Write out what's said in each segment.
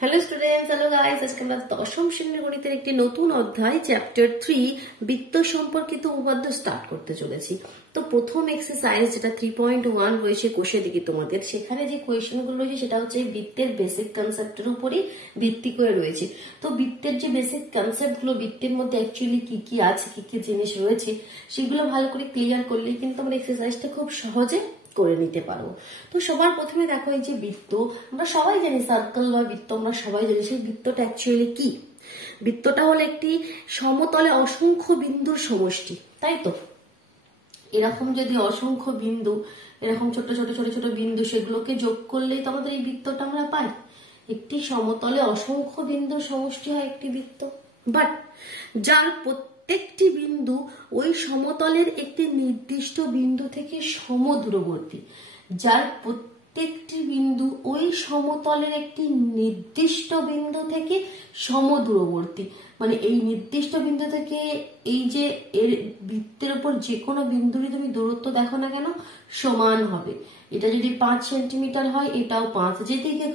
Hello students, hello guys. আজকে আমরা দশম শ্রেণীর গণিতের একটি নতুন অধ্যায় চ্যাপ্টার 3 বৃত্ত সম্পর্কিত উপপাদ্য স্টার্ট করতে চলেছি। তো প্রথম এক্সারসাইজ যেটা 3.1 রয়েছে কোষে দেখি তোমাদের, সেখানে যে কোয়েশ্চেনগুলো রয়েছে সেটা হচ্ছে বৃত্তের বেসিক কনসেপ্টের উপরই ভিত্তি করে রয়েছে। তো বৃত্তের যে বেসিক কনসেপ্টগুলো, বৃত্তের মধ্যে অ্যাকচুয়ালি কি কি আছে, কি কি জিনিস রয়েছে, সেগুলো ভালো করে ক্লিয়ার করলেই কিন্তু আমরা এক্সারসাইজটা খুব সহজে করে নিতে পারবো। তো সবার প্রথমে দেখো, এই যে বৃত্ত আমরা সবাই জানি, সার্কেল বা বৃত্ত আমরা সবাই জানি, সেই বৃত্তটা অ্যাকচুয়ালি কি? বৃত্তটা হলো একটি সমতলে অসংখ্য বিন্দুর সমষ্টি, তাই তো? এরকম যদি অসংখ্য বিন্দু, এরকম ছোট ছোট ছোট ছোট বিন্দু, সেগুলোকে যোগ করলেই তো আমাদের এই বৃত্তটা আমরা পাই। একটি সমতলে অসংখ্য বিন্দুর সমষ্টি হয় একটি বৃত্ত, বাট যার প্রত্যেকটি বিন্দু ওই সমতলের একটি নির্দিষ্ট বিন্দু থেকে সমদূরবর্তী। যার প্রত্যেকটি বিন্দু ওই সমতলের একটি নির্দিষ্ট বিন্দু থেকে সমদূরবর্তী, মানে এই নির্দিষ্ট বিন্দু থেকে এই যে এর বৃত্তের উপর যে কোনো বিন্দুরই তুমি দূরত্ব দেখো না কেন, সমান হবে। এটা যদি 5 সেন্টিমিটার হয়, এটাও 5, যেদিকে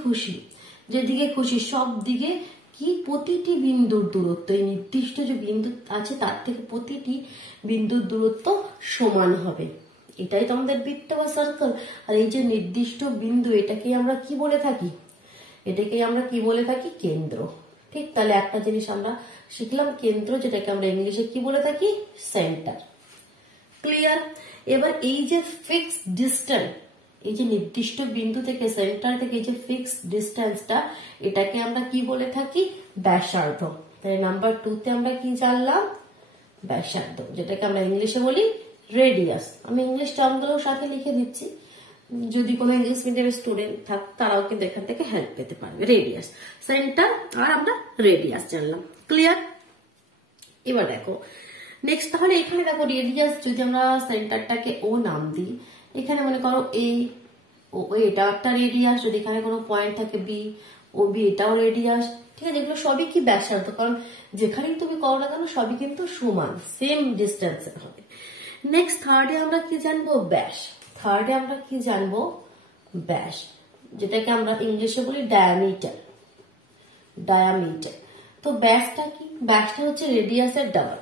খুশি সব দিকে কি প্রতিটি বিন্দুর দূরত্ব, এই নির্দিষ্ট যে বিন্দু আছে তার থেকে প্রতিটি বিন্দুর দূরত্ব সমান হবে। এটাই তো আমাদের বৃত্ত বা সার্কেল। আর এই যে নির্দিষ্ট বিন্দু, এটাকে আমরা কি বলে থাকি? কেন্দ্র। ঠিক, তাহলে একটা জিনিস আমরা শিখলাম, কেন্দ্র, যেটাকে আমরা ইংলিশে কি বলে থাকি? সেন্টার। ক্লিয়ার? এবার এই যে ফিক্সড ডিস্টেন্স, এই যে নির্দিষ্ট বিন্দু থেকে সেন্টার থেকে এই যে ফিক্সড ডিস্টেন্সটা, এটাকে আমরা কি বলে থাকি? ব্যাসার্ধ। তাই নাম্বার 2 তে আমরা কি জানলাম? ব্যাসার্ধ, যেটাকে আমরা ইংলিশে বলি রেডিয়াস। আমি ইংলিশ টার্মগুলোর সাথে লিখে দিচ্ছি, যদি কোনো ইংলিশ মিডিয়ামের স্টুডেন্ট থাক তারাও কিন্তু এখান থেকে হেল্প পেতে পারবে। রেডিয়াস, সেন্টার, আর আমরা রেডিয়াস জানলাম। ক্লিয়ার? এবার দেখো নেক্সট, তাহলে এখানে দেখো রেডিয়াস, যদি আমরা সেন্টারটাকে ও নাম দিই, এখানে মনে করো এটা একটা রেডিয়াস, যদি এখানে কোনো পয়েন্ট থাকে বি, ও বি এটাও রেডিয়াস। ঠিক আছে, এগুলো সবই কি ব্যাসার্ধ, কারণ যেখানেই তুমি করো না কেন সবই কিন্তু সমান, সেম ডিস্টেন্সের হবে। নেক্সট থার্ডে আমরা কি জানবো? ব্যাস। যেটাকে আমরা ইংলিশে বলি ডায়ামিটার। তো ব্যাসটা কি? ব্যাসটা হচ্ছে রেডিয়াসের ডাবল।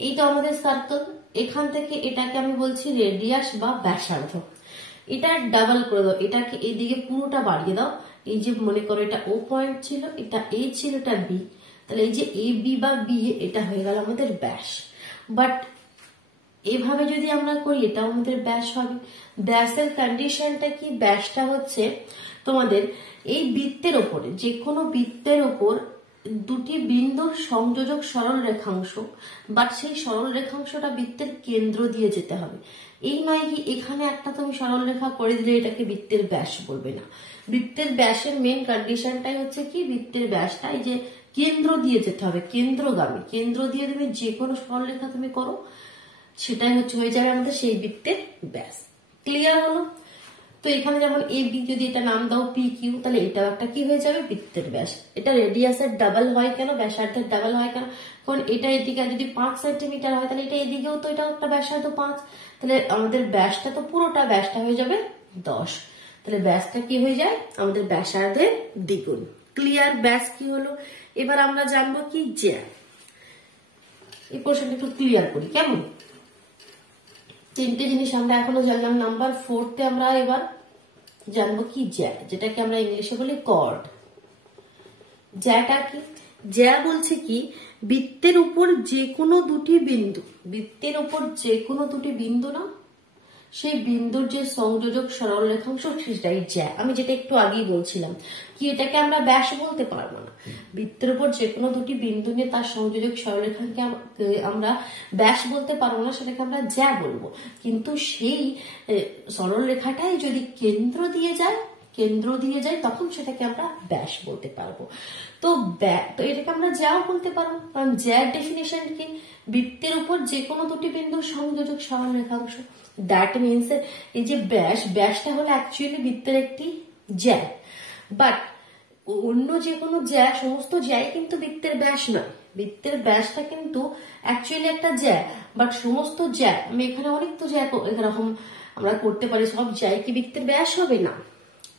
এইটা আমাদের সার্কেল, এখান থেকে এটাকে আমি বলছি রেডিয়াস বা ব্যাসার্ধ। এটা ডাবল করে দাও, এটাকে এইদিকে পুরোটা বাড়িয়ে দাও। এই যে মনে করো এটা ও পয়েন্ট ছিল, এটা এ ছিল, এটা বি, তাহলে এই যে এ বি বা বি, এটা হয়ে গেল আমাদের ব্যাস। বাট এভাবে যদি আমরা করি, এটা আমাদের ব্যাস হবে। ব্যাসের কন্ডিশনটা কি? ব্যাসটা হচ্ছে তোমাদের এই বৃত্তের ওপরে, যে কোনো বৃত্তের ওপর দুটি বিন্দুর সংযোজক সরল রেখাংশ, বাট সেই সরল রেখাংশটা বৃত্তের কেন্দ্র দিয়ে যেতে হবে। এই নয় কি এখানে একটা তুমি সরল রেখা করে দিলে এটাকে বৃত্তের ব্যাস বলবে না। বৃত্তের ব্যাসের মেন কন্ডিশনটাই হচ্ছে কি? বৃত্তের ব্যাসটা এই যে কেন্দ্র দিয়ে যেতে হবে, কেন্দ্রগামী। কেন্দ্র দিয়ে তুমি যে কোনো সরল রেখা তুমি করো, সেটাই হয়ে যাবে আমাদের সেই বৃত্তের ব্যাস। ক্লিয়ার হলো? তো এখানে যেমন এ বি, যদি এটা নাম দাও পি কিউ, তাহলে এটাও একটা কি হয়ে যাবে? বৃত্তের ব্যাস। এটা রেডিয়াসের ডাবল হয় কেন? ব্যাসার্ধের ডাবল হয় কেন? কারণ এটা এদিকে যদি 5 সেন্টিমিটার হয়, তাহলে এটা এদিকেও তো এটা একটা ব্যাসার্ধ 5, তাহলে আমাদের ব্যাসটা তো পুরোটা ব্যাসটা হয়ে যাবে 10। তাহলে ব্যাসটা কি হয়ে যায়? আমাদের ব্যাসার্ধের দ্বিগুণ। ক্লিয়ার? ব্যাস কি হলো? এবার আমরা জানবো কি? জ্যা। এই প্রশ্নটা একটু ক্লিয়ার করি, কেমন? 3টে জিনিস আমরা এখনো জানলাম। নাম্বার 4 তে আমরা এবার জানবো কি? জ্যা, যেটাকে আমরা ইংলিশে বলি কর্ড। জ্যাটা কি? জ্যা বলছে কি, বৃত্তের উপর যে কোনো দুটি বিন্দু, না সেই বিন্দুর যে সংযোজক সরল রেখাংশ, সেটাই জ্যা। আমি যেটা একটু আগেই বলছিলাম কি, এটাকে আমরা ব্যাস বলতে পারবো না। বৃত্তের উপর যে কোনো দুটি বিন্দু নিয়ে তার সংযোজক সরলরেখাকে আমরা ব্যাস বলতে পারবো না, সেটাকে আমরা জ্যা বলবো। কিন্তু সেই সরল রেখাটাই যদি কেন্দ্র দিয়ে যায় তখন সেটাকে আমরা ব্যাস বলতে পারবো। তো এটাকে আমরা জ্যাও বলতে পারবো, কারণ জ্যার ডেফিনেশন কি? বৃত্তের উপর যে কোনো দুটি বিন্দুর সংযোজক সরল রেখাংশ। দ্যাট মিনস এই যে ব্যাসটা হলো অ্যাকচুয়ালি বৃত্তের একটি জ্যা, বাট অন্য যে কোনো জ্যা, সমস্ত জ্যাই কিন্তু বৃত্তের ব্যাস নয়। বৃত্তের ব্যাসটা কিন্তু অ্যাকচুয়ালি একটা জ্যা, বাট সমস্ত জ্যা, আমি এখানে অনেক তো জ্যা এরকম আমরা করতে পারি, সব জ্যাই কি বৃত্তের ব্যাস হবে না।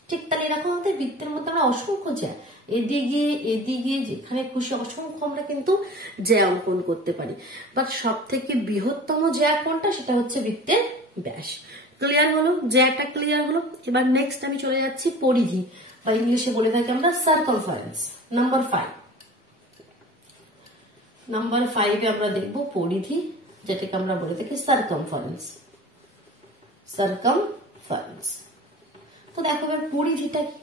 ঠিক তাহলে এরকম আমাদের বৃত্তের মধ্যে আমরা অসংখ্য জ্যা, এদিকে এদিকে যেখানে খুশি অসংখ্য আমরা কিন্তু জ্যা অঙ্কন করতে পারি। বাট সব থেকে বৃহত্তম জ্যা কোনটা, সেটা হচ্ছে বৃত্তের ব্যাস। ক্লিয়ার হলো, জ্যাটা ক্লিয়ার হলো। এবার নেক্সট আমি চলে যাচ্ছি পরিধি, বা ইংলিশে বলে থাকি আমরা সার্কামফারেন্স। নাম্বার 5, নাম্বার 5 আমরা দেখবো পরিধি, যেটাকে আমরা বলে থাকি সার্কামফারেন্স। সার্কামফারেন্স। তো দেখো এবার পরিধিটা কি,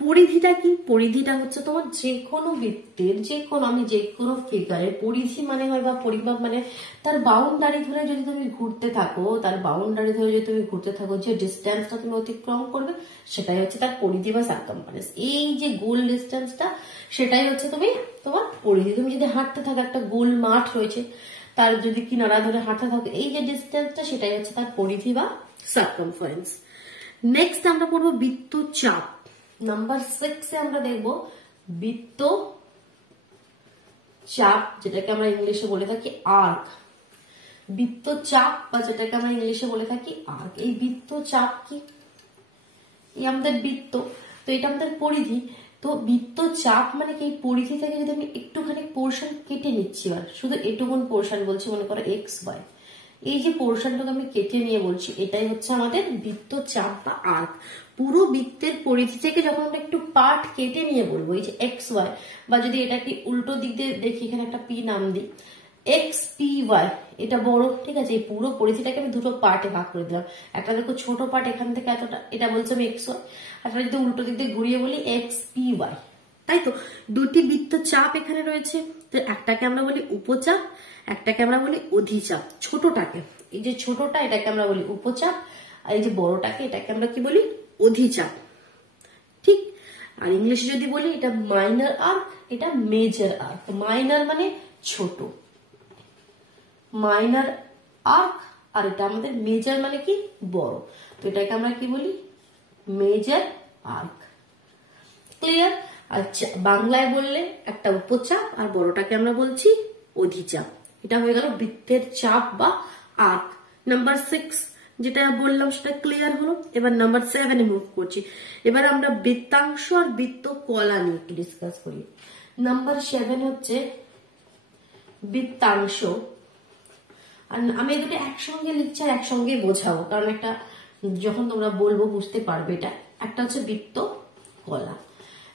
পরিধিটা কি, পরিধিটা হচ্ছে তোমার যে কোনো বৃত্তের যে কোনো, আমি যে কোনো ফিগারের পরিধি মানে হয় বা পরিমাপ মানে তার বাউন্ডারি ধরে যদি তুমি ঘুরতে থাকো, তার বাউন্ডারি ধরে যদি তুমি ঘুরতে থাকো, যে ডিস্টেন্সটা তুমি অতিক্রম করবে সেটাই হচ্ছে তার পরিধি বা সার্কামফারেন্স। এই যে গোল ডিস্টেন্সটা সেটাই হচ্ছে তুমি তোমার পরিধি। তুমি যদি হাঁটতে থাকো, একটা গোল মাঠ রয়েছে, তার যদি কিনারা ধরে হাঁটতে থাকো, এই যে ডিস্টেন্সটা সেটাই হচ্ছে তার পরিধি বা সার্কামফারেন্স। নেক্সট আমরা পড়বো বৃত্তচাপ। নাম্বার 6 আমরা দেখবো বৃত্তচাপ, যেটাকে আমরা ইংলিশে বলে থাকি আর্ক। বৃত্তচাপ বা যেটাকে আমরা ইংলিশে বলে থাকি আর্ক। এই বৃত্তচাপ কি, এই আমাদের বৃত্ত, তো এটা আমাদের পরিধি। তো বৃত্তচাপ মানে কি, এই পরিধি থেকে যদি আমি একটুখানি পোর্শন কেটে নিচ্ছি, আর শুধু এটুকুন পোর্শন বলছি, মনে করো এক্স ওয়াই, এই যে পোর্শনটাকে আমি কেটে নিয়ে বলছি, এটাই হচ্ছে আমাদের বৃত্তচাপ বা আর্ক। পুরো বৃত্তের পরিধি থেকে যখন আমরা একটু পার্ট কেটে নিয়ে বলবো, এই যে এক্স ওয়াই, বা যদি এটাকে উল্টো দিক দিয়ে দেখি, এখানে একটা পি নাম দিই, এক্স পি ওয়াই, এটা বড়, ঠিক আছে। এই পুরো পরিধিটাকে আমি দুটো পার্টে ভাগ করে দিলাম। একটা দেখো ছোট পার্ট এখান থেকে এতটা, এটা বলছে আমি এক্স ওয়াই, আর যদি উল্টো দিক দিয়ে ঘুরিয়ে বলি এক্স পি ওয়াই, তাই তো। দুটি বৃত্তচাপ এখানে রয়েছে, তো একটাকে আমরা বলি উপচাপ, একটাকে আমরা বলি অধিচাপ। ছোটটাকে, এই যে ছোটটা, এটাকে আমরা বলি উপচাপ, আর এই যে বড়টাকে, এটাকে আমরা কি বলি, অধিচাপ, ঠিক। আর ইংলিশে যদি বলি, এটা মাইনর আর্ক, এটা মেজর আর্ক। মাইনর মানে ছোট, মাইনর আর্ক, আর এটা আমাদের মেজর মানে কি, বড়। তো এটাকে আমরা কি বলি, মেজর আর্ক। ক্লিয়ার? আচ্ছা, বাংলায় বললে একটা উপচাপ, আর বড়টাকে আমরা বলছি অধিচাপ। এটা হয়ে গেল বৃত্তের চাপ বা আর্ক। নাম্বার 6 যেটা বললাম সেটা ক্লিয়ার হলো। এবার নাম্বার 7 মুভ করছি। এবার আমরা বৃত্তাংশ আর বৃত্ত কলা নিয়ে একটু ডিসকাস করি। নাম্বার 7 হচ্ছে বৃত্তাংশ। আর আমি দুটো একসঙ্গে লিখছি আর একসঙ্গে বোঝাবো, কারণ একটা যখন তোমরা বলবো বুঝতে পারবে। এটা একটা হচ্ছে বৃত্ত কলা,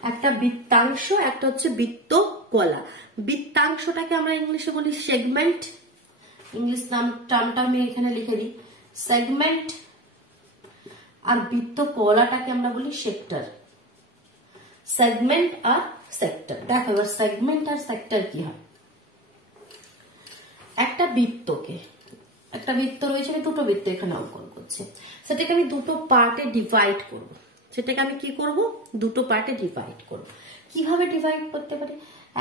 একটা বৃত্তাংশ, একটা হচ্ছে বৃত্ত কলা। বৃত্তাংশটাকে আমরা ইংলিশে বলি সেগমেন্ট। ইংলিশ টার্মটা আমি এখানে লিখে দিই, সেগমেন্ট। আর বৃত্ত কলাটাকে আমরা বলি সেক্টর। সেগমেন্ট আর সেক্টর। দেখো এবার সেগমেন্ট আর সেক্টর কি হয়। একটা বৃত্তকে, একটা বৃত্ত রয়েছে, আমি দুটো বৃত্ত এখানে অঙ্কন করছি, সেটাকে আমি দুটো পার্টে ডিভাইড করব। সেটাকে আমি কি করব, দুটো পার্টে ডিভাইড করব। কিভাবে ডিভাইড করতে পারি,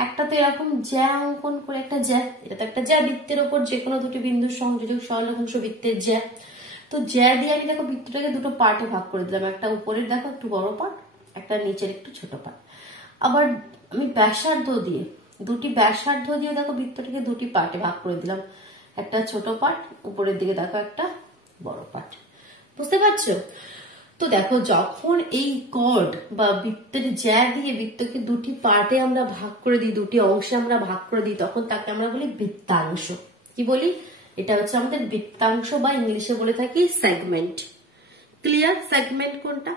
একটা তো এরকম জ্যা অঙ্কন করে, একটা জ্যা, এটা তো একটা জ্যা, বৃত্তের উপর যে কোনো দুটি বিন্দুর সংযোজক সরলরেখাংশ বৃত্তের জ্যা। তো জ্যা দিয়ে আমি দেখো বৃত্তটাকে দুটো পার্টে ভাগ করে দিলাম, একটা উপরের দেখো একটু বড় পার্ট, একটা নিচের একটু ছোট পার্ট। আবার আমি ব্যাসার্ধ দিয়ে, দুটি ব্যাসার্ধ দিয়ে দেখো বৃত্তটাকে দুটি পার্টে ভাগ করে দিলাম, একটা ছোট পার্ট, উপরের দিকে দেখো একটা বড় পার্ট। বুঝতে পারছো? তো দেখো যখন এই কর্ড বা বৃত্তের জ্যা দিয়ে বৃত্তকে দুটি পার্টে আমরা ভাগ করে দিই, দুটি অংশে আমরা ভাগ করে দিই, তখন তাকে আমরা বলি বৃত্তাংশ। কি বলি, এটা হচ্ছে আমাদের বৃত্তাংশ, বা ইংলিশে বলে থাকি সেগমেন্ট। ক্লিয়ার? সেগমেন্ট কোনটা।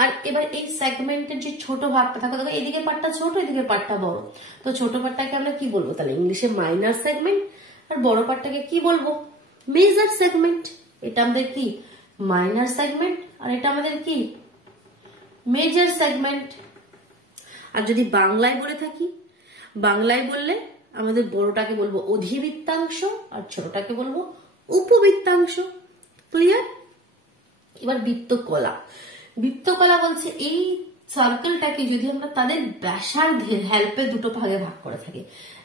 আর এবার এই সেগমেন্টের যে ছোট ভাগটা থাকে, দেখো এদিকে পার্টটা ছোট, এদিকে পার্টটা বড়, তো ছোট পার্টটাকে আমরা কি বলবো তাহলে, ইংলিশে মাইনর সেগমেন্ট। আর বড় পার্টটাকে কি বলবো, মেজর সেগমেন্ট। এটা আমাদের কি, মাইনর সেগমেন্ট, আর এটা আমাদের কি, মেজর সেগমেন্ট। আর যদি বাংলায় বলে থাকি, বাংলায় বললে আমাদের বড়টাকে বলবো অধিবৃত্তাংশ, আর ছোটটাকে বলবো উপবৃত্তাংশ। ক্লিয়ার? এবার বৃত্তকলা। বৃত্তকলা বলছে এই সার্কেলটাকে যদি আমরা তাদের ব্যাসার্ধের হেল্পে দুটো ভাগে ভাগ করে থাকি,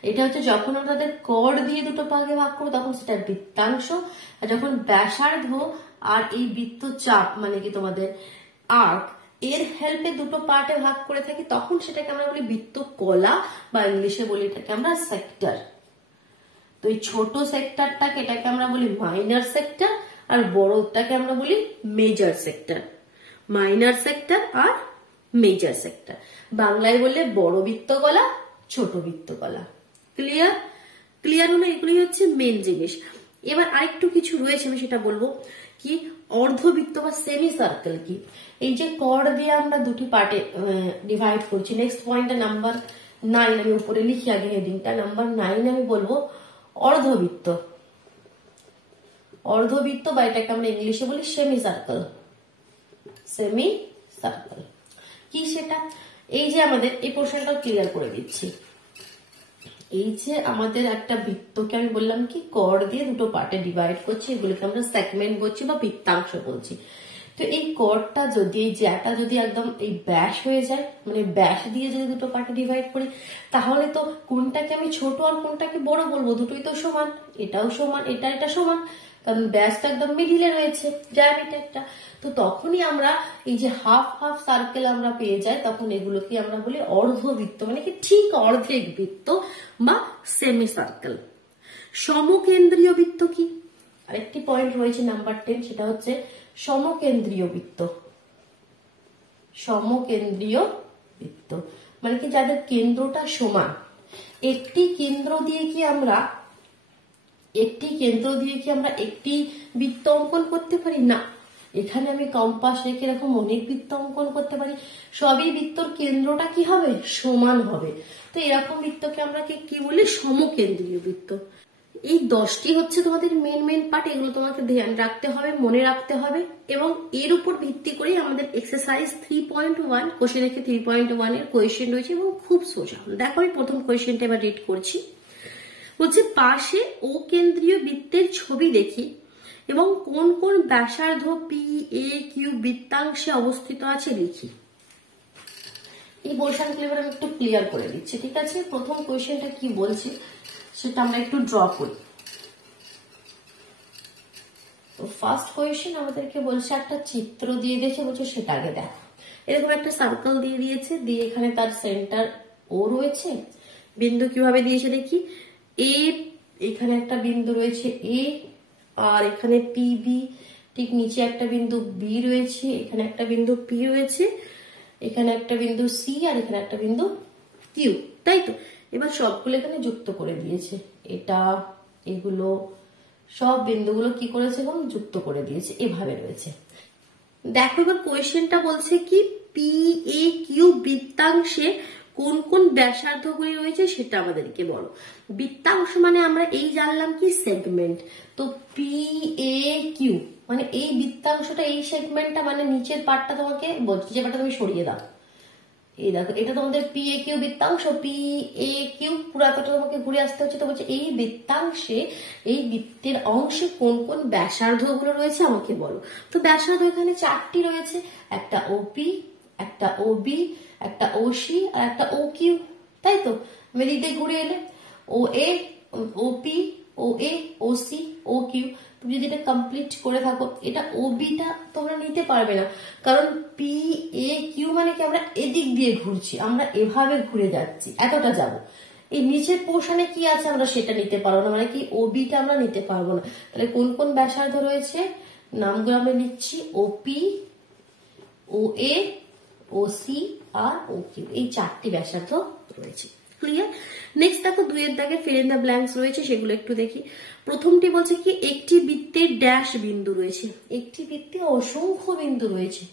এটা হচ্ছে যখন আমরা তাদের কর্ড দিয়ে দুটো ভাগে ভাগ করবো তখন সেটা বৃত্তাংশ, আর যখন ব্যাসার্ধ আর এই বৃত্তচাপ মানে কি তোমাদের আর্ক এর হেল্পে দুটো পার্টে ভাগ করে থাকি, তখন সেটাকে আমরা বলি বৃত্তকলা, বা ইংলিশে বলি এটাকে আমরা সেক্টর। তো এই ছোট সেক্টরটাকে, এটাকে আমরা বলি মাইনর সেক্টর, আর বড়টাকে আমরা বলি মেজর সেক্টর। মাইনর সেক্টর আর মেজর সেক্টর। বাংলায় বললে বড় বৃত্তকলা, ছোট বৃত্তকলা। ক্লিয়ার? ক্লিয়ার হলো? এগুলোই হচ্ছে মেন জিনিস। এবার আরেকটু কিছু রয়েছে, আমি সেটা বলবো। কি অর্ধবৃত্ত বা সেমি সার্কেল কি? এই যে কর্ড দিয়ে আমরা দুটি পার্টে ডিভাইড করছি। নেক্সট পয়েন্টটা নাম্বার 9, আমি উপরে লিখি আগে হেডিংটা। নাম্বার 9 আমি বলবো অর্ধবৃত্ত। অর্ধবৃত্ত বা এটাকে আমরা ইংলিশে বলি সেমি সার্কেল। সেমি সার্কেল কি সেটা? এই যে আমাদের এই পোর্শনটা ক্লিয়ার করে দিচ্ছি। এই যে আমাদের একটা বৃত্তকে আমি বললাম কি কর্ড দিয়ে দুটো পার্টে ডিভাইড করছি, এগুলোকে আমরা সেগমেন্ট বলছি বা বৃত্তাংশ বলছি। তো এই কর্ডটা যদি, এই জ্যাটা যদি একদম এই ব্যাস হয়ে যায়, মানে ব্যাস দিয়ে যদি দুটো পার্টে ডিভাইড করি, তাহলে তো কোনটাকে আমি ছোট আর কোনটাকে বড় বলবো? দুটোই তো সমান, এটাও সমান, এটা সমান, কারণ ব্যাসটা একদম মিডিলে রয়েছে, ডায়ামিটারটা। তো তখনই আমরা এই যে হাফ হাফ সার্কেল আমরা পেয়ে যাই, তখন এগুলোকে আমরা বলি অর্ধবৃত্ত, মানে কি ঠিক অর্ধেক বৃত্ত বা সেমি সার্কেল। সমকেন্দ্রীয় বৃত্ত কি? আরেকটি পয়েন্ট রয়েছে নাম্বার 10, সেটা হচ্ছে সমকেন্দ্রীয় বৃত্ত। সমকেন্দ্রীয় বৃত্ত মানে কি যাদের কেন্দ্রটা সমান। একটি কেন্দ্র দিয়ে কি আমরা একটি বৃত্ত অঙ্কন করতে পারি? না, এখানে আমি কম্পাস রেখে এরকম অনেক বৃত্ত অঙ্কন করতে পারি। সবই বৃত্তর কেন্দ্রটা কি হবে? সমান হবে। তো এরকম বৃত্তকে আমরা কি বলি? সমকেন্দ্রীয় বৃত্ত। এই 10টি হচ্ছে তোমাদের মেন পার্ট। এগুলো তোমাকে ধ্যান রাখতে হবে, মনে রাখতে হবে, এবং এর উপর ভিত্তি করে আমাদের এক্সারসাইজ 3.1 কোশ্চেন রেখে 3.1 এর কোয়েশ্চেন রয়েছে এবং খুব সোজা। দেখো আমি প্রথম কোয়েশ্চেনটা এবার রিড করছি। বলছে পাশে ও কেন্দ্রীয় বৃত্তের ছবি দেখি এবং কোন কোন ব্যাসার্ধ পি এ কিউ বৃত্তাংশে অবস্থিত আছে লিখি। এই পোর্শনগুলো এবার আমি একটু ক্লিয়ার করে দিচ্ছি, ঠিক আছে? প্রথম কোয়েশ্চেনটা কি বলছে সেটা আমরা একটু ড্র করি। তো ফার্স্ট কোয়েশ্চেন আমাদেরকে বলছে একটা চিত্র দিয়ে দেখে বলছে সেটা আগে দেখো। এরকম একটা সার্কেল দিয়ে দিয়েছে, দিয়ে এখানে তার সেন্টার ও রয়েছে। বিন্দু কিভাবে দিয়েছে দেখি। এ, এখানে একটা বিন্দু রয়েছে এ, আর এখানে পি বি, ঠিক নিচে একটা বিন্দু বি রয়েছে, এখানে একটা বিন্দু পি রয়েছে, এখানে একটা বিন্দু সি, আর এখানে একটা বিন্দু কিউ, তাই তো? এবার সবগুলো এখানে যুক্ত করে দিয়েছে। এটা, এগুলো সব বিন্দুগুলো কি করেছে এবং যুক্ত করে দিয়েছে, এভাবে রয়েছে। দেখো এবার কোয়েশ্চেনটা বলছে কি পি এ কিউ বৃত্তাংশে কোন কোন ব্যাসার্ধগুলি রয়েছে সেটা আমাদেরকে বলো। বৃত্তাংশ মানে আমরা এই জানলাম কি সেগমেন্ট। তো পি এ কিউ মানে এই বৃত্তাংশটা, এই সেগমেন্টটা মানে নিচের পার্টটা তোমাকে বলছি, যে পার্টটা তুমি সরিয়ে দাও। এই দেখো এটা তোমাদের পি এ কিউ বৃত্তাংশ, পি এ কিউ পুরাটা তোমাকে ঘুরে আসতে হচ্ছে। তো বলছে এই বৃত্তাংশে, এই বৃত্তের অংশে কোন কোন ব্যাসার্ধ গুলো রয়েছে আমাকে বলো। তো ব্যাসার্ধ এখানে 4টি রয়েছে, একটা ওপি, একটা ওবি, একটা ওসি আর একটা ও কিউ, তাই তো? মেরিতে ঘুরে এলে ও এ, ওপি, ও এ, ও সি, ও কিউ। তুমি যদি এটা কমপ্লিট করে থাকো, এটা ওবিটা তোমরা নিতে পারবে না, কারণ পি এ কিউ মানে কি আমরা এদিক দিয়ে ঘুরছি, আমরা এভাবে ঘুরে যাচ্ছি, এতটা যাব। এই নিচের পোর্শনে কি আছে আমরা সেটা নিতে পারবো না, মানে কি ওবিটা আমরা নিতে পারবো না। তাহলে কোন কোন ব্যাসার্ধ রয়েছে নামগুলো আমরা লিখছি। ওপি, ও এ, ও সি আর ও কিউ, এই 4টি ব্যাসার্ধ রয়েছে। ক্লিয়ার? নেক্সট দেখো 2 এর দাগে ফিল ইন দ্য ব্ল্যাঙ্কস রয়েছে, সেগুলো একটু দেখি। প্রথমটি বলছে কি একটি বৃত্তের ড্যাশ বিন্দু রয়েছে। একটি বৃত্তে অসংখ্য বিন্দু রয়েছে।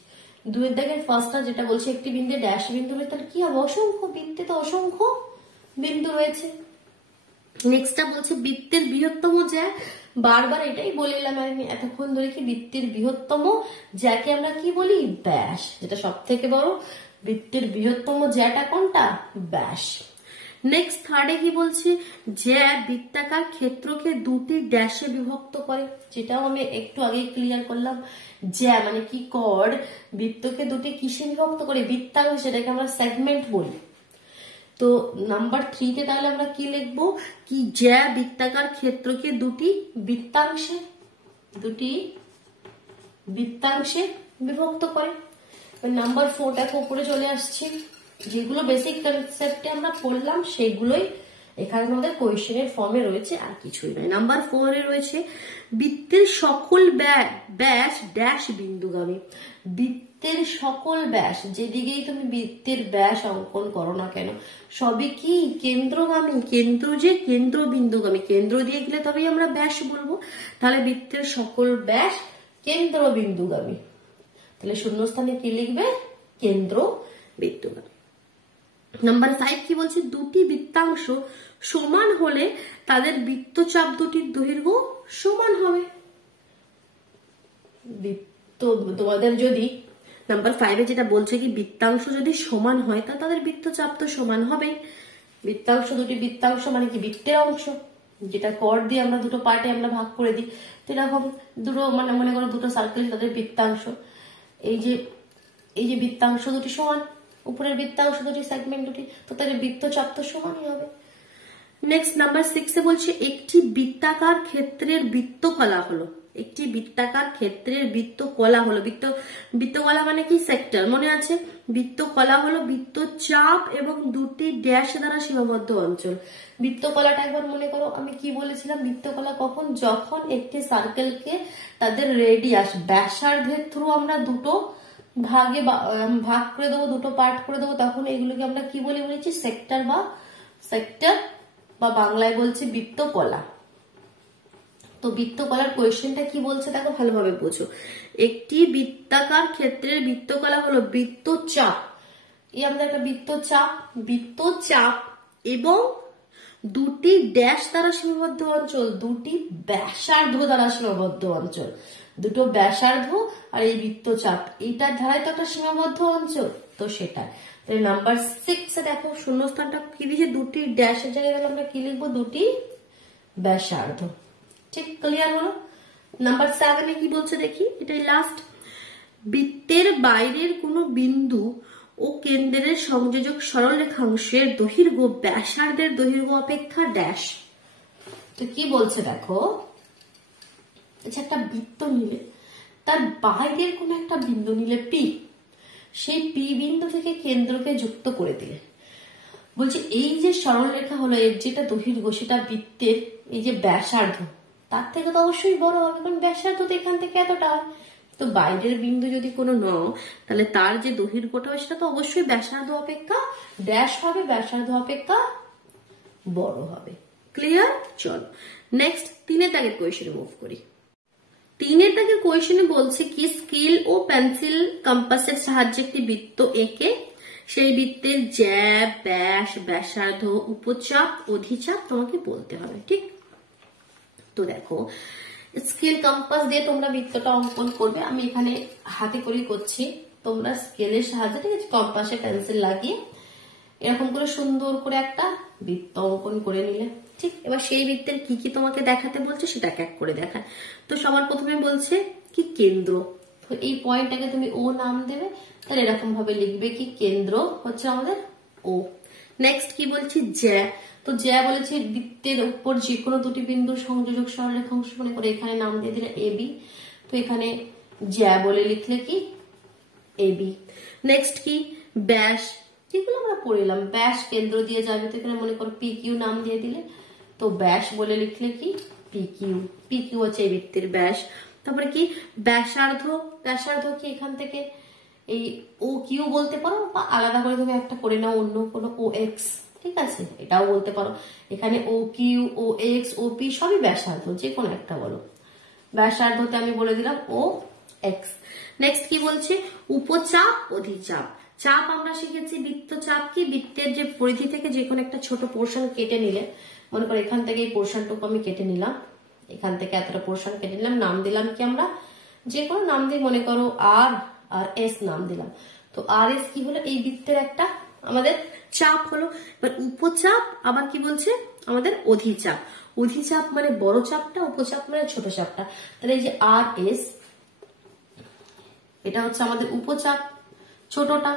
2 এর দাগের ফার্স্টটা যেটা বলছে একটি বৃত্তে ড্যাশ বিন্দু রয়েছে, তাহলে কি হবে? অসংখ্য, বৃত্তে তো অসংখ্য বিন্দু রয়েছে। নেক্সটটা বলছে বৃত্তের বৃহত্তম জ্যা, বারবার এটাই বলে এলাম আমি এতক্ষণ ধরে কি বৃত্তের বৃহত্তম জ্যাকে আমরা কি বলি? ব্যাস। যেটা সব থেকে বড়, বৃত্তের বৃহত্তম জ্যাটা কোনটা? ব্যাস। নেক্সট থার্ডে কি বলছে? জ্যা বৃত্তাকার ক্ষেত্রকে দুটি ড্যাশে বিভক্ত করে, যেটাও আমি একটু আগে ক্লিয়ার করলাম। জ্যা মানে কি কর্ড বৃত্তকে দুটি কিসে বিভক্ত করে? বৃত্তাংশ, সেটাকে আমরা সেগমেন্ট বলি। তো নাম্বার 3তে তাহলে আমরা কি লিখবো? কি জ্যা বৃত্তাকার ক্ষেত্রকে দুটি বৃত্তাংশে বিভক্ত করে। নাম্বার 4টাকে উপরে চলে আসছি। যেগুলো বেসিক কনসেপ্টে আমরা পড়লাম সেগুলোই এখানে আমাদের কোয়েশ্চেনের ফর্মে রয়েছে, আর কিছুই নয়। নাম্বার 4 এ রয়েছে বৃত্তের সকল ব্যাস ড্যাশ বিন্দুগামী। বৃত্তের সকল ব্যাস, যেদিকেই তুমি বৃত্তের ব্যাস অঙ্কন করো না কেন, সবই কি কেন্দ্রগামী। কেন্দ্র যে কেন্দ্রবিন্দুগামী, কেন্দ্র দিয়ে গেলে তবেই আমরা ব্যাস বলবো। তাহলে বৃত্তের সকল ব্যাস কেন্দ্রবিন্দুগামী। তাহলে শূন্যস্থানে কি লিখবে? কেন্দ্রবিন্দুগামী। নাম্বার 5 কি বলছে? দুটি বৃত্তাংশ সমান হলে তাদের বৃত্তচাপ দুটির দৈর্ঘ্য সমান হবে। তোমাদের যদি নাম্বার 5 যেটা বলছে কি বৃত্তাংশ যদি সমান হয় তা তাদের বৃত্তচাপ তো সমান হবেই। বৃত্তাংশ, দুটি বৃত্তাংশ মানে কি বৃত্তের অংশ, যেটা কর দিয়ে আমরা দুটো পার্টে আমরা ভাগ করে দিই। তো এরকম দুটো মানে মনে করো দুটো সার্কেল, তাদের বৃত্তাংশ, এই যে বৃত্তাংশ দুটি সমান, উপরের বৃত্তাংশ দুটি, সেগমেন্ট দুটি, তো তাদের বৃত্তচাপ তো সমানই হবে। নেক্সট নাম্বার 6 বলছে একটি বৃত্তাকার ক্ষেত্রের বৃত্তকলা হলো, একটি বৃত্তাকার ক্ষেত্রের বৃত্তকলা হলো, বৃত্তকলা মানে কি সেক্টর, মনে আছে? বৃত্তকলা হলো বৃত্তচাপ এবং দুটি ড্যাশ দ্বারা সীমাবদ্ধ অঞ্চল। বৃত্তকলাটা একবার মনে করো আমি কি বলেছিলাম, বৃত্তকলা কখন? যখন একটি সার্কেলকে তাদের রেডিয়াস ব্যাসার্ধের থ্রু আমরা দুটো ভাগে ভাগ করে দেবো, দুটো পার্ট করে দেবো, তখন এগুলোকে আমরা কি বলেছি? সেক্টর বা বাংলায় বলছে বৃত্তকলা। তো বৃত্তকলার কোয়েশ্চেনটা কি বলছে দেখো, ভালোভাবে বোঝো। একটি বৃত্তাকার ক্ষেত্রের বৃত্তকলা হলো বৃত্তচাপ, এই আমাদের একটা বৃত্তচাপ এবং দুটি ড্যাশ দ্বারা সীমাবদ্ধ অঞ্চল, দুটি ব্যাসার্ধ দ্বারা সীমাবদ্ধ অঞ্চল, দুটো ব্যাসার্ধ আর এই বৃত্তচাপ, এইটার ধারায় তো একটা সীমাবদ্ধ অঞ্চল, তো সেটা। নাম্বার 6 দেখো শূন্যস্থানটা কি দিয়েছে? দুটি ড্যাশের জায়গায় আমরা কি লিখবো? দুটি ব্যাসার্ধ। ঠিক ক্লিয়ার হলো? নাম্বার 7 কি বলছে দেখি, এটাই লাস্ট। বৃত্তের বাইরের কোনো বিন্দু ও কেন্দ্রের সংযোজক সরলরেখাংশের দৈর্ঘ্য ব্যাসার্ধের দৈর্ঘ্য অপেক্ষা ড্যাশ। তো কি বলছে দেখো, একটা বৃত্ত নিলে তার বাইরের কোন একটা বিন্দু নিলে পি, সেই পি বিন্দু থেকে কেন্দ্রকে যুক্ত করে দিলে বলছে এই যে সরল রেখা হলো এর যেটা দৈর্ঘ্য সেটা বৃত্তের এই যে ব্যাসার্ধ তার থেকে তো অবশ্যই বড় হবে, কারণ ব্যাসার্ধ তো এখান থেকে এতটা হয়। তো বাইরের বিন্দু যদি কোনো নাও তাহলে তার যে দৈর্ঘ্যটা হবে সেটা তো অবশ্যই ব্যাসার্ধ অপেক্ষা ড্যাশ হবে, ব্যাসার্ধ অপেক্ষা বড় হবে। ক্লিয়ার? চলো নেক্সট 3 দাগের কোয়েশ্চেনে মুভ করি। 3 দাগের কোয়েশ্চেনে বলছে কি স্কেল ও পেন্সিল কম্পাসের সাহায্যে একটি বৃত্ত এঁকে সেই বৃত্তের জ্যা, ব্যাস, ব্যাসার্ধ, উপচাপ, অধিচাপ তোমাকে বলতে হবে। ঠিক? তো দেখো স্কেল কম্পাস দিয়ে তোমরা বৃত্তটা অঙ্কন করবে, আমি এখানে হাতে করে করছি, তোমরা স্কেলের সাহায্যে ঠিক আছে কম্পাসে পেন্সিল লাগিয়ে এরকম করে সুন্দর করে একটা বৃত্ত অঙ্কন করে নিলে। ঠিক, এবার সেই বৃত্তের কি কি তোমাকে দেখাতে বলছে সেটাকে এক করে দেখায়। তো সবার প্রথমে বলছে কি কেন্দ্র, তো এই পয়েন্টটাকে তুমি ও নাম দেবে, তাহলে এরকম ভাবে লিখবে কি কেন্দ্র হচ্ছে আমাদের ও। নেক্সট কি বলছি জ্যা, তো জ্যা বলেছে বৃত্তের উপর যে কোনো দুটি বিন্দুর সংযোজক সরলরেখাংশ মনে করে এখানে নাম দিয়ে দিলে এ বি, তো এখানে জ্যা বলে লিখলে কি এ বি। নেক্সট কি ব্যাস, যেগুলো আমরা পড়লাম, ব্যাস কেন্দ্র দিয়ে যাবে, তো এখানে মনে করো পি কিউ নাম দিয়ে দিলে, তো ব্যাস বলে লিখলে কি পি কিউ, পি কিউ হচ্ছে এই বৃত্তের ব্যাস। তারপরে কি ব্যাসার্ধ, ব্যাসার্ধ কি এখান থেকে এই ও কিউ বলতে পারো, বা আলাদা করে তুমি একটা করে নাও অন্য কোনো ও এক্স, ঠিক আছে এটাও বলতে পারো। এখানে ও কিউ, ও এক্স, ও পি সবই ব্যাসার্ধ, যে কোনো একটা বলো। ব্যাসার্ধতে আমি বলে দিলাম ও এক্স। নেক্সট কি বলছে উপচাপ, অধিচাপ। চাপ আমরা শিখেছি বৃত্তচাপ কি বৃত্তের যে পরিধি থেকে যে কোনো একটা ছোট পোর্শন কেটে নিলে, মনে করো এখান থেকে এই পোর্শনটুকু আমি কেটে নিলাম, এখান থেকে এতটা পোর্শন কেটে নিলাম, নাম দিলাম কি আমরা যে কোনো নাম দিয়ে, মনে করো আর আর এস নাম দিলাম। তো আর এস কি হলো এই বৃত্তের একটা আমাদের চাপ হলো। এবার উপচাপ আবার কি বলছে আমাদের অধিচাপ, অধিচাপ মানে বড় চাপটা, উপচাপ মানে ছোট চাপটা। তাহলে এই যে আর এস এটা হচ্ছে আমাদের উপচাপ ছোটটা,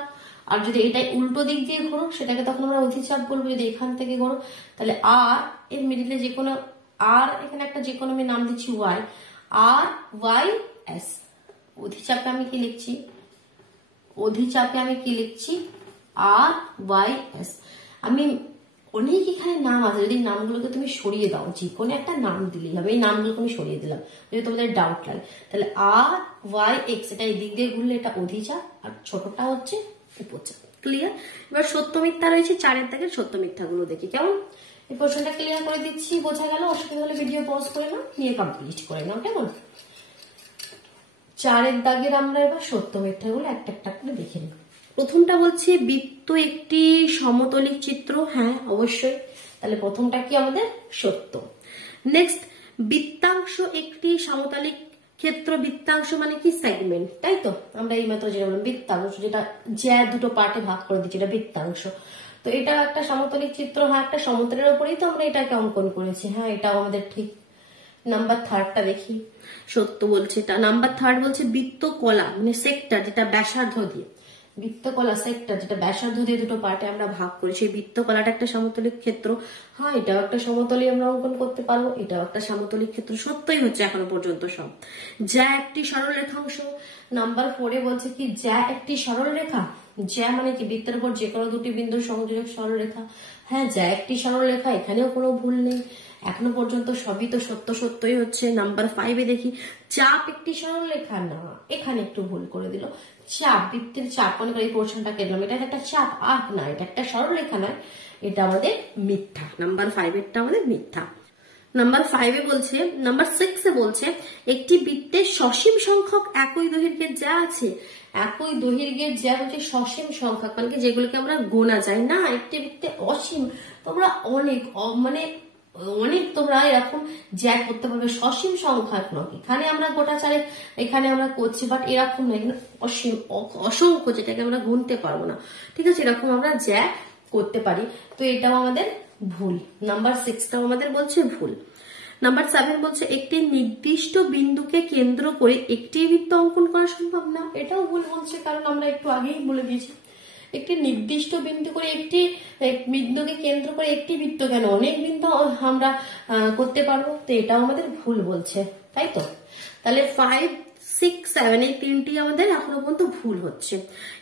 আর যদি এটাই উল্টো দিক দিয়ে ঘোরো সেটাকে তখন আমরা অধিচাপ বলবো। যদি এখান থেকে ঘোরো তাহলে আর এর মিডিলে যে কোনো আর, এখানে একটা যে কোনো আমি নাম দিচ্ছি ওয়াই, আর ওয়াই এস। অধিচাপে আমি কি লিখছি, অধিচাপে আমি কি লিখছি আর ওয়াই এস। আমি অনেক এখানে নাম আছে, যদি নামগুলোকে তুমি সরিয়ে দাও, যে কোনো একটা নাম দিলেই হবে, এই নামগুলোকে আমি সরিয়ে দিলাম যদি তোমাদের ডাউট লাগে। তাহলে আর ওয়াই এক্স এটা এই দিক দিয়ে ঘুরলে এটা অধিচাপ, আর ছোটটা হচ্ছে উপচাপ। ক্লিয়ার? এবার সত্য মিথ্যা রয়েছে, 4 দাগের সত্য মিথ্যাগুলো দেখি কেমন। এই প্রশ্নটা ক্লিয়ার করে দিচ্ছি, বোঝা গেল? অসুবিধা হলে ভিডিও পজ করে নাও, নিয়ে কমপ্লিট করে নাও, কেমন? 4 দাগের আমরা এবার সত্য মিথ্যাগুলো একটা একটা করে দেখে নিই। প্রথমটা বলছে বৃত্ত একটি সমতলিক চিত্র। হ্যাঁ, অবশ্যই। তাহলে প্রথমটা কি আমাদের সত্য। নেক্সট, বৃত্তাংশ একটি সমতলিক ক্ষেত্র। বৃত্তাংশ মানে কি? সেগমেন্ট, তাই তো? আমরা এই মাত্র যেটা বললাম বৃত্তাংশ, যেটা জ্যা দুটো পার্টে ভাগ করে দিচ্ছি, এটা বৃত্তাংশ। তো এটা একটা সমতলিক চিত্র। হ্যাঁ, একটা সমতলের উপরেই তো আমরা এটাকে অঙ্কন করেছি। হ্যাঁ, এটাও আমাদের ঠিক। নাম্বার 3টা দেখি, সত্য বলছে এটা। নাম্বার 3 বলছে বৃত্তকলা মানে সেক্টর, যেটা ব্যাসার্ধ দিয়ে, বৃত্তকলা সেক্টর যেটা ব্যাসার্ধ দিয়ে দুটো পার্টে আমরা ভাগ করেছি, বৃত্তকলাটা একটা সমতলিক ক্ষেত্র। হ্যাঁ, এটাও একটা সমতলই আমরা অঙ্কন করতে পারবো, এটাও একটা সমতলিক ক্ষেত্র। সত্যই হচ্ছে এখনো পর্যন্ত সব। যা একটি সরল রেখাংশ। নাম্বার 4 বলছে কি যা একটি সরল রেখা। যা মানে কি? বৃত্তের উপর যে কোনো দুটি বিন্দুর সংযোজক সরল রেখা। হ্যাঁ, যা একটি সরল রেখা, এখানেও কোনো ভুল নেই, এখনো পর্যন্ত সবই তো সত্য সত্যই হচ্ছে। নাম্বার 5 দেখি চাপ একটি সরল রেখা। না, এখানে একটু ভুল করে দিল। চাপ, বৃত্তের চাপ মনে করে এই পোর্শনটা কেটলাম, এটা একটা চাপ, আঁক না, এটা একটা সরল রেখা নয়, এটা আমাদের মিথ্যা। নাম্বার 5 আমাদের মিথ্যা। নাম্বার 5 বলছে, নাম্বার 6 বলছে একটি বৃত্তের সসীম সংখ্যক একই দৈর্ঘ্যের যা আছে। একই দৈর্ঘ্যের যা হচ্ছে সসীম সংখ্যক, মানে কি যেগুলোকে আমরা গোনা যায় না। একটি বৃত্তে অসীম, তোমরা অনেক মানে অনেক তোমরা এরকম জ্যা করতে পারবে, সসীম সংখ্যক নয়। এখানে আমরা গোটা চারে এখানে আমরা করছি, বাট এরকম নয়, এখানে অসীম অসংখ্য, যেটাকে আমরা গুনতে পারবো না। ঠিক আছে, এরকম আমরা জ্যা করতে পারি। তো এটাও আমাদের ভুল। নাম্বার 6টাও আমাদের বলছে ভুল। নাম্বার 7 বলছে একটি নির্দিষ্ট বিন্দুকে কেন্দ্র করে একটি বৃত্ত অঙ্কন করা সম্ভব না। এটাও ভুল বলছে, কারণ আমরা একটু আগেই বলে দিয়েছি একটি নির্দিষ্ট বিন্দু করে একটি বিন্দুকে কেন্দ্র করে একটি বৃত্ত কেন, অনেক বিন্দু আমরা করতে পারবো। তো এটাও আমাদের ভুল বলছে, তাই তো? তাহলে 5, 6, 7 এই তিনটি আমাদের এখনো পর্যন্ত ভুল হচ্ছে।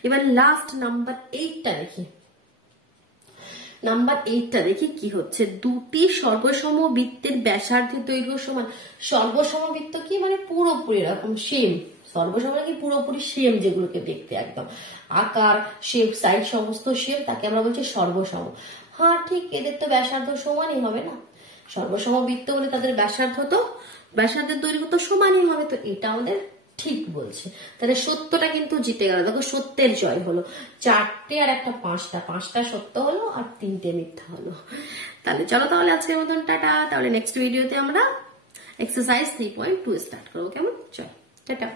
এবার লাস্ট নাম্বার 8টা দেখি। নাম্বার 8টা দেখি কি হচ্ছে। দুটি সর্বসম বৃত্তের ব্যাসার্ধের দৈর্ঘ্য সমান। সর্বসম বৃত্ত কি? মানে পুরোপুরি এরকম সেম। সর্বসম কি? পুরোপুরি সেম, যেগুলোকে দেখতে একদম আকার, শেপ, সাইজ সমস্ত সেম, তাকে আমরা বলছি সর্বসম। হ্যাঁ ঠিক, এদের তো ব্যাসার্ধ সমানই হবে না। সর্বসম বৃত্ত বলে তাদের ব্যাসার্ধের দৈর্ঘ্য তো সমানই হবে। তো এটা আমাদের ঠিক বলছে। তাহলে সত্যটা কিন্তু জিতে গেল। দেখো, সত্যের জয় হলো। 4টে আর একটা 5টা সত্য হলো আর 3টে মিথ্যা হলো। তাহলে চলো, তাহলে আজকের মতন টাটা। তাহলে নেক্সট ভিডিওতে আমরা এক্সারসাইজ 3.2 স্টার্ট করবো, কেমন? চলো টাটা।